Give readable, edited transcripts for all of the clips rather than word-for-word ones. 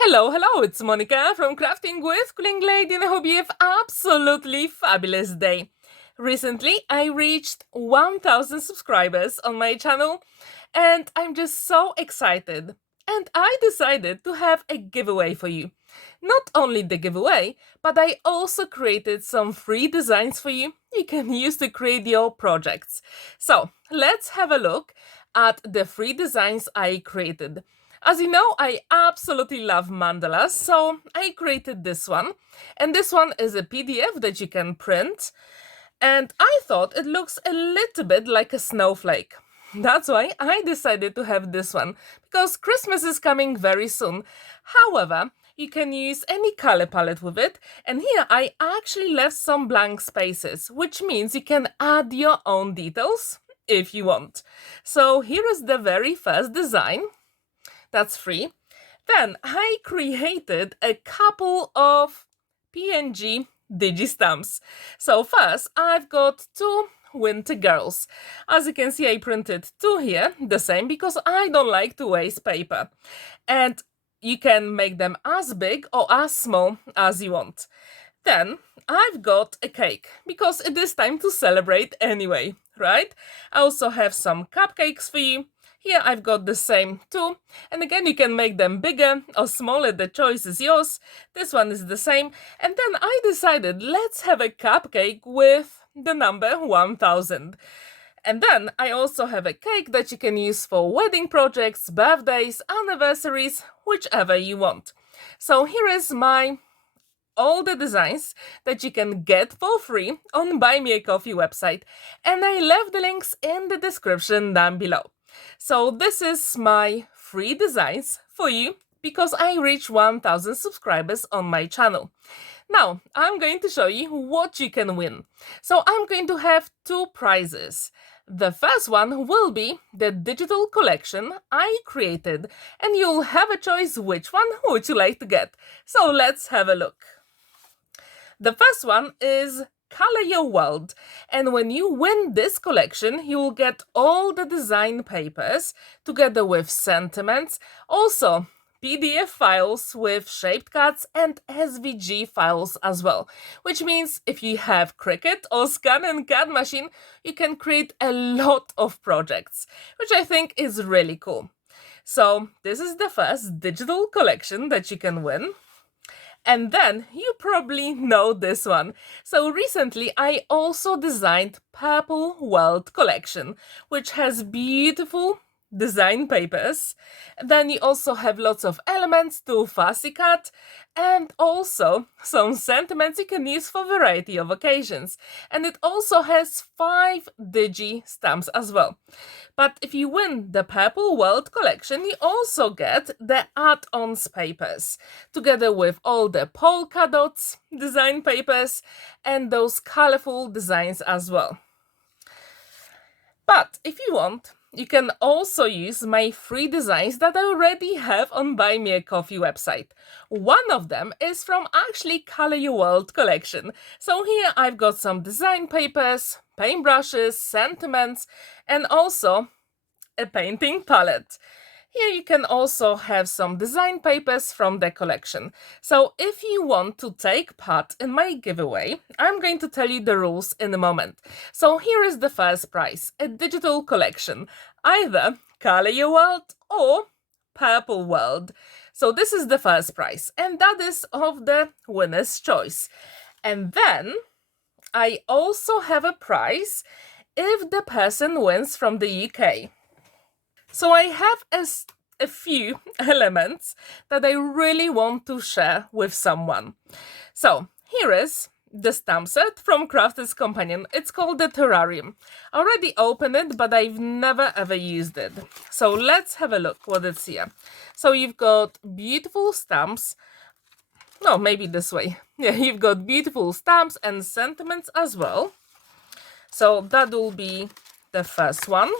Hello, it's Monica from Crafting with Quilling Lady, and I hope you have absolutely fabulous day. Recently, I reached 1000 subscribers on my channel, and I'm just so excited. And I decided to have a giveaway for you. Not only the giveaway, but I also created some free designs for you can use to create your projects. So let's have a look at the free designs I created. As you know, I absolutely love mandalas, so I created this one. And this one is a PDF that you can print. And I thought it looks a little bit like a snowflake. That's why I decided to have this one, because Christmas is coming very soon. However, you can use any color palette with it, and here I actually left some blank spaces, which means you can add your own details if you want. So here is the very first design. That's free. Then I created a couple of PNG DIGI stamps. So first, I've got two winter girls. As you can see, I printed two here, the same, because I don't like to waste paper. And you can make them as big or as small as you want. Then I've got a cake, because it is time to celebrate anyway, right? I also have some cupcakes for you. Here I've got the same too, and again you can make them bigger or smaller, the choice is yours. This one is the same, and then I decided let's have a cupcake with the number 1000. And then I also have a cake that you can use for wedding projects, birthdays, anniversaries, whichever you want. So here is all the designs that you can get for free on Buy Me a Coffee website, and I left the links in the description down below. So this is my free designs for you because I reached 1000 subscribers on my channel. Now, I'm going to show you what you can win. So I'm going to have two prizes. The first one will be the digital collection I created, and you'll have a choice which one would you like to get. So let's have a look. The first one is Color Your World, and when you win this collection, you will get all the design papers together with sentiments, also PDF files with shaped cards and SVG files as well, which means if you have Cricut or Scan and CAD machine, you can create a lot of projects, which I think is really cool. So this is the first digital collection that you can win. And then you probably know this one. So recently I also designed Purple World collection, which has beautiful design papers. Then you also have lots of elements to fussy cut, and also some sentiments you can use for a variety of occasions. And it also has 5 digi stamps as well. But if you win the Purple World collection, you also get the add-ons papers, together with all the polka dots design papers and those colorful designs as well. But if you want, you can also use my free designs that I already have on Buy Me a Coffee website. One of them is from actually Color Your World collection. So here I've got some design papers, paintbrushes, sentiments, and also a painting palette. Here you can also have some design papers from the collection. So if you want to take part in my giveaway, I'm going to tell you the rules in a moment. So here is the first prize, a digital collection, either Color Your World or Purple World. So this is the first prize, and that is of the winner's choice. And then I also have a prize if the person wins from the UK. So I have a few elements that I really want to share with someone. So here is the stamp set from Crafters Companion. It's called the Terrarium. I already opened it, but I've never ever used it. So let's have a look what it's here. So you've got beautiful stamps. No, maybe this way. Yeah, you've got beautiful stamps and sentiments as well. So that will be the first one.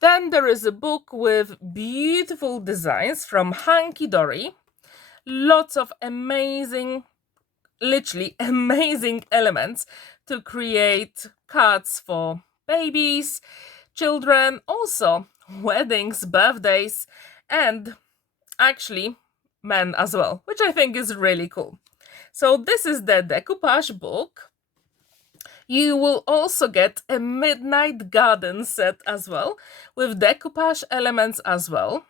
Then there is a book with beautiful designs from Hanky Dory. Lots of amazing, literally amazing elements to create cards for babies, children, also weddings, birthdays, and actually men as well, which I think is really cool. So this is the decoupage book. You will also get a Midnight Garden set as well, with decoupage elements as well.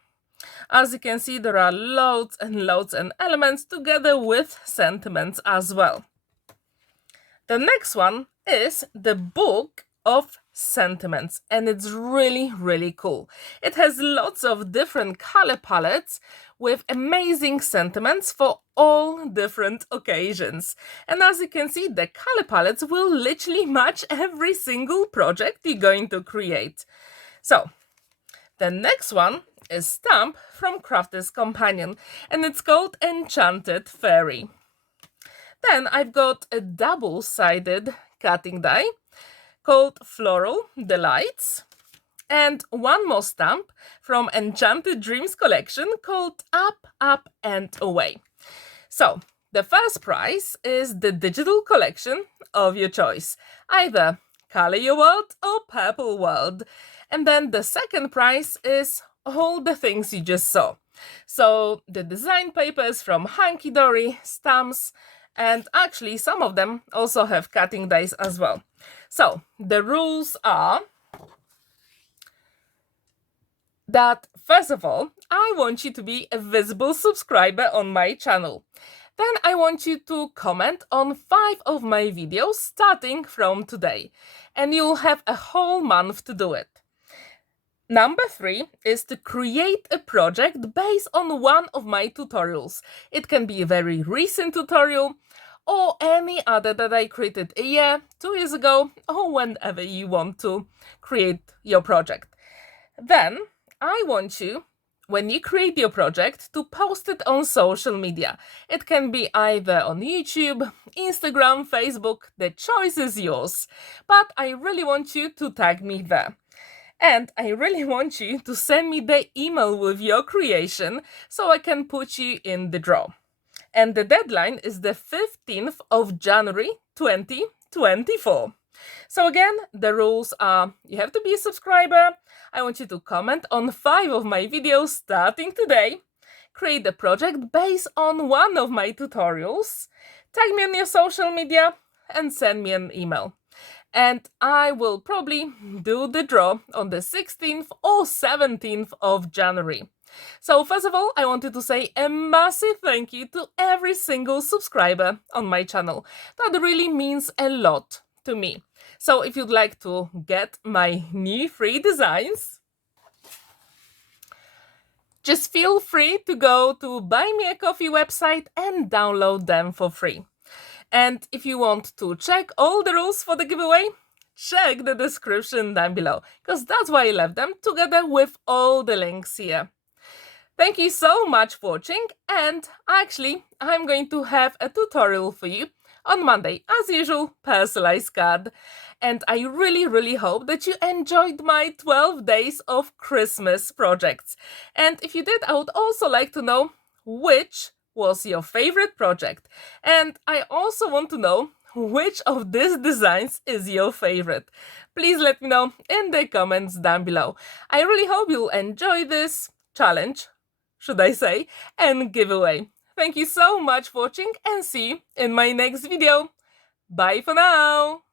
As you can see, there are loads and loads and elements together with sentiments as well. The next one is the Book of Sentiments, and it's really, really cool. It has lots of different color palettes with amazing sentiments for all different occasions. And as you can see, the color palettes will literally match every single project you're going to create. So, the next one is Stamp from Crafter's Companion, and it's called Enchanted Fairy. Then I've got a double-sided cutting die called Floral Delights, and one more stamp from Enchanted Dreams collection called Up, Up and Away. So, the first prize is the digital collection of your choice, either Color Your World or Purple World. And then the second prize is all the things you just saw. So, the design papers from Hanky Dory, stamps, and actually some of them also have cutting dies as well. So, the rules are that, first of all, I want you to be a visible subscriber on my channel. Then I want you to comment on 5 of my videos starting from today, and you'll have a whole month to do it. Number 3 is to create a project based on one of my tutorials. It can be a very recent tutorial or any other that I created a year, 2 years ago, or whenever you want to create your project. Then I want you, when you create your project, to post it on social media. It can be either on YouTube, Instagram, Facebook, the choice is yours. But I really want you to tag me there. And I really want you to send me the email with your creation so I can put you in the draw. And the deadline is the 15th of January 2024. So again, the rules are, you have to be a subscriber. I want you to comment on 5 of my videos starting today, create a project based on one of my tutorials, tag me on your social media, and send me an email. And I will probably do the draw on the 16th or 17th of January. So first of all, I wanted to say a massive thank you to every single subscriber on my channel. That really means a lot to me. So if you'd like to get my new free designs, just feel free to go to Buy Me a Coffee website and download them for free. And if you want to check all the rules for the giveaway, check the description down below, because that's why I left them together with all the links here. Thank you so much for watching, and actually I'm going to have a tutorial for you on Monday, as usual, personalized card. And I really hope that you enjoyed my 12 days of Christmas projects. And if you did, I would also like to know which was your favorite project. And I also want to know which of these designs is your favorite. Please let me know in the comments down below. I really hope you'll enjoy this challenge, should I say, and giveaway. Thank you so much for watching, and see you in my next video. Bye for now!